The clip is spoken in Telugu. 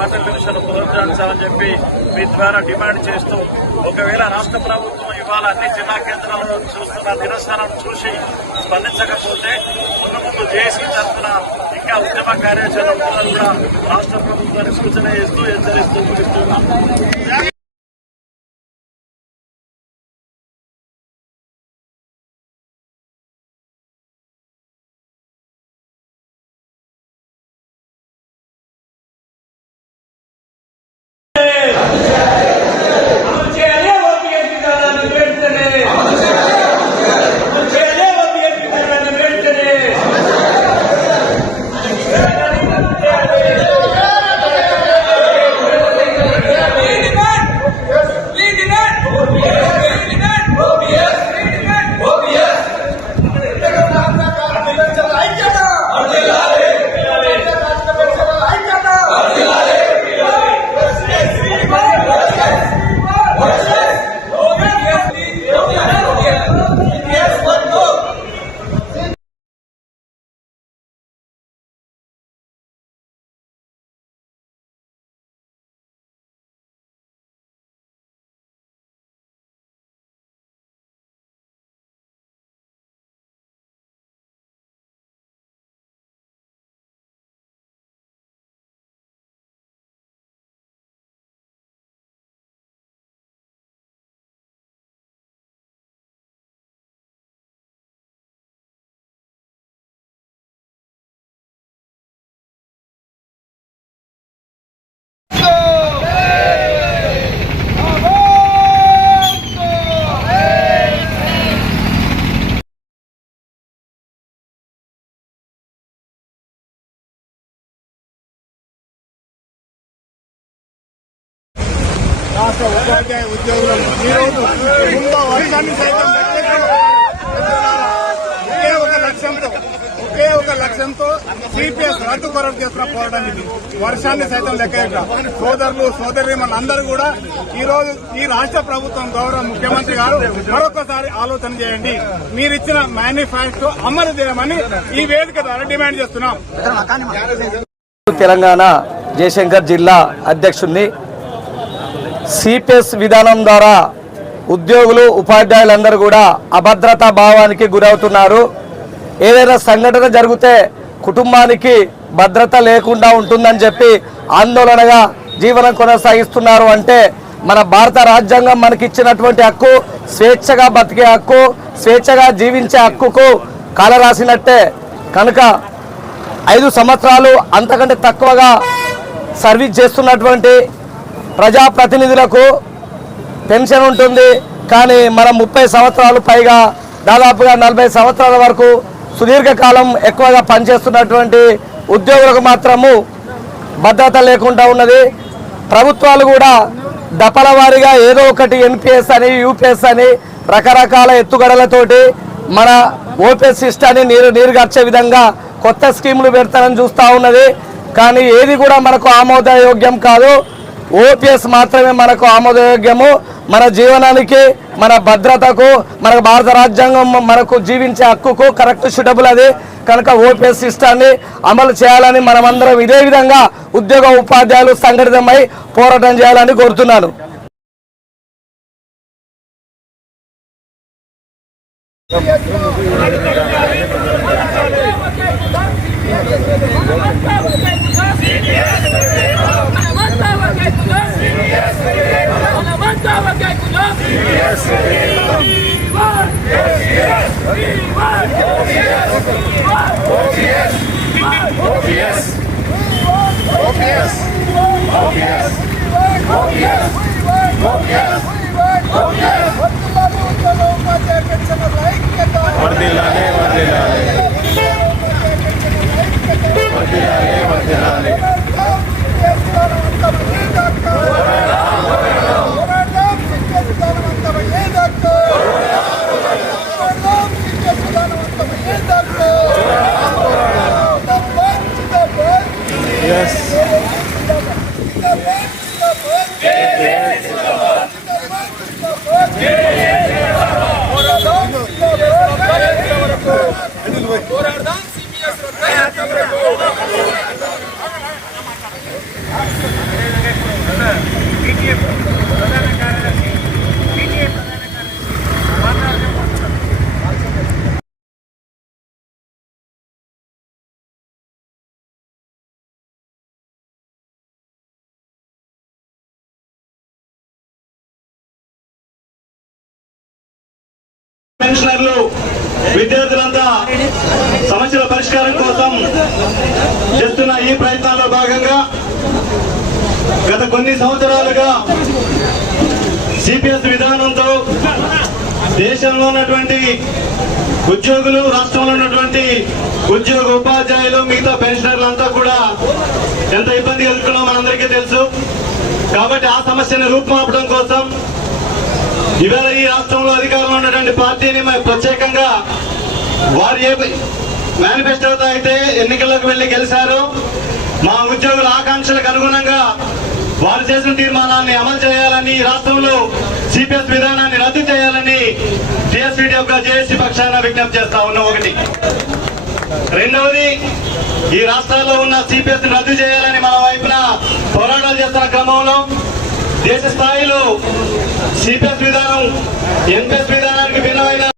కాటన్ పెన్షన్ పునరుద్ధరించాలని చెప్పి మీ ద్వారా డిమాండ్ చేస్తూ, ఒకవేళ రాష్ట్ర ప్రభుత్వం ఇవాళ అన్ని జిల్లా కేంద్రాల్లో చూస్తున్న నిరసనను చూసి స్పందించకపోతే ముందు జేఏసీ తరఫున ఇంకా ఉద్యమ కార్యాచరణ కూడా రాష్ట్ర ప్రభుత్వాన్ని సూచన చేస్తూ హెచ్చరిస్తూ పిలుస్తున్నాం. రాష్ట్ర ఉపాధ్యాయ ఉద్యోగులు ఈరోజు ముందు వర్షాన్ని సైతం ఒకే ఒక లక్ష్యంతో సిపిఎస్ రద్దు కొరకు చేస్తున్న పోరాటం ఇది. వర్షాన్ని సైతం లెక్క సోదరులు సోదరి మనందరూ కూడా ఈ రోజు ఈ రాష్ట్ర ప్రభుత్వం గౌరవ ముఖ్యమంత్రి గారు మరొకసారి ఆలోచన చేయండి, మీరిచ్చిన మేనిఫెస్టో అమలు చేయమని ఈ వేదిక ద్వారా డిమాండ్ చేస్తున్నాం. తెలంగాణ జయశంకర్ జిల్లా అధ్యక్షుడిని. సిపిఎస్ విధానం ద్వారా ఉద్యోగులు ఉపాధ్యాయులందరూ కూడా అభద్రతా భావానికి గురవుతున్నారు. ఏదైనా సంఘటన జరిగితే కుటుంబానికి భద్రత లేకుండా ఉంటుందని చెప్పి ఆందోళనగా జీవనం కొనసాగిస్తున్నారు. అంటే మన భారత రాజ్యాంగం మనకి ఇచ్చినటువంటి హక్కు, స్వేచ్ఛగా బతికే హక్కు, స్వేచ్ఛగా జీవించే హక్కుకు కాల రాసినట్టే. కనుక 5 సంవత్సరాలు అంతకంటే తక్కువగా సర్వీస్ చేస్తున్నటువంటి ప్రజాప్రతినిధులకు పెన్షన్ ఉంటుంది. కానీ మనం 30 సంవత్సరాలు పైగా దాదాపుగా 40 సంవత్సరాల వరకు సుదీర్ఘకాలం ఎక్కువగా పనిచేస్తున్నటువంటి ఉద్యోగులకు మాత్రము భద్రత లేకుండా ఉన్నది. ప్రభుత్వాలు కూడా దఫల వారీగా ఏదో ఒకటి ఎన్పిఎస్ అని యూపీఎస్ అని రకరకాల ఎత్తుగడలతోటి మన ఓపీఎస్ సిస్టాన్ని నీరుగార్చే విధంగా కొత్త స్కీములు పెడతానని చూస్తూ ఉన్నది. కానీ ఏది కూడా మనకు ఆమోదయోగ్యం కాదు. ఓపీఎస్ మాత్రమే మనకు ఆమోదయోగ్యము. మన జీవనానికి, మన భద్రతకు, మన భారత రాజ్యాంగం మనకు జీవించే హక్కుకు కరెక్ట్ సూటబుల్ అది. కనుక ఓపీఎస్ సిస్టాన్ని అమలు చేయాలని మనమందరం ఇదే విధంగా ఉద్యోగ ఉపాధ్యాయులు సంఘటితమై పోరాటం చేయాలని కోరుతున్నాను. పోరాడదాం. మన టీటీఎఫ్ ప్రధాన కార్యదర్శి టీటీఎఫ్ ప్రధాన కార్యదర్శి మాట్లాడుతున్నారు. పెన్షనర్లు విద్యార్థులంతా సమస్యల పరిష్కారం కోసం చేస్తున్న ఈ ప్రయత్నాల్లో భాగంగా గత కొన్ని సంవత్సరాలుగా సిపిఎస్ విధానంతో దేశంలో ఉన్నటువంటి ఉద్యోగులు, రాష్ట్రంలో ఉన్నటువంటి ఉద్యోగ ఉపాధ్యాయులు, మిగతా పెన్షనర్లంతా కూడా ఎంత ఇబ్బంది ఎదుర్కొన్నామో మనందరికీ తెలుసు. కాబట్టి ఆ సమస్యను రూపుమాపడం కోసం ఇవాళ ఈ రాష్ట్రంలో అధికారంలో ఉన్నటువంటి పార్టీని ప్రత్యేకంగా వారు ఏ మేనిఫెస్టోతో అయితే ఎన్నికల్లోకి వెళ్లి గెలిచారో మా ఉద్యోగుల ఆకాంక్షలకు అనుగుణంగా వారు చేసిన తీర్మానాన్ని అమలు చేయాలని, ఈ రాష్ట్రంలో సిపిఎస్ విధానాన్ని రద్దు చేయాలని టీఎస్పీటీఎఫ్ జేఏసీ పక్షాన విజ్ఞప్తి చేస్తా ఉన్నాం. ఒకటి. రెండవది, ఈ రాష్ట్రాల్లో ఉన్న సిపిఎస్ రద్దు చేయాలని మన వైపున పోరాటాలు చేస్తున్న క్రమంలో దేశ స్థాయిలో సిపిఎస్ విధానం ఎన్పిఎస్ విధానానికి భిన్నమైన